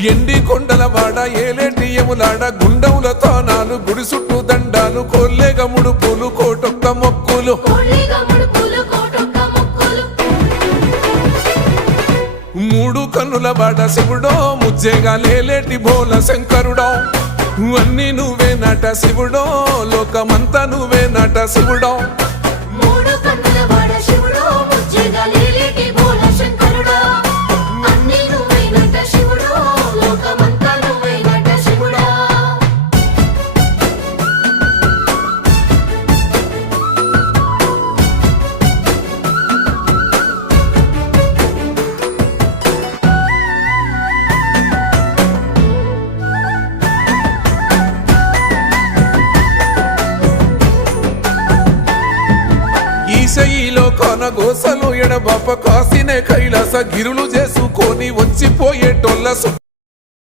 ఎండి కొండల వాడ ఏలేటి యములాడ గుండముల తానాలు గుడి చుట్టూ దండాలు కొల్లేగ ముడుపులు కోటొక్క మొక్కులు మూడు కన్నుల వాడ శివుడో ముజ్జేగా లేలేటి బోల శంకరుడో అన్ని నువ్వే నట శివుడో లోకమంతా నువ్వే నట శివుడో ఈశయిలో కొన గోసలు ఎడబాప కాసినే కైలాస గిరులు చేసుకొని వచ్చిపోయేటోళ్ళ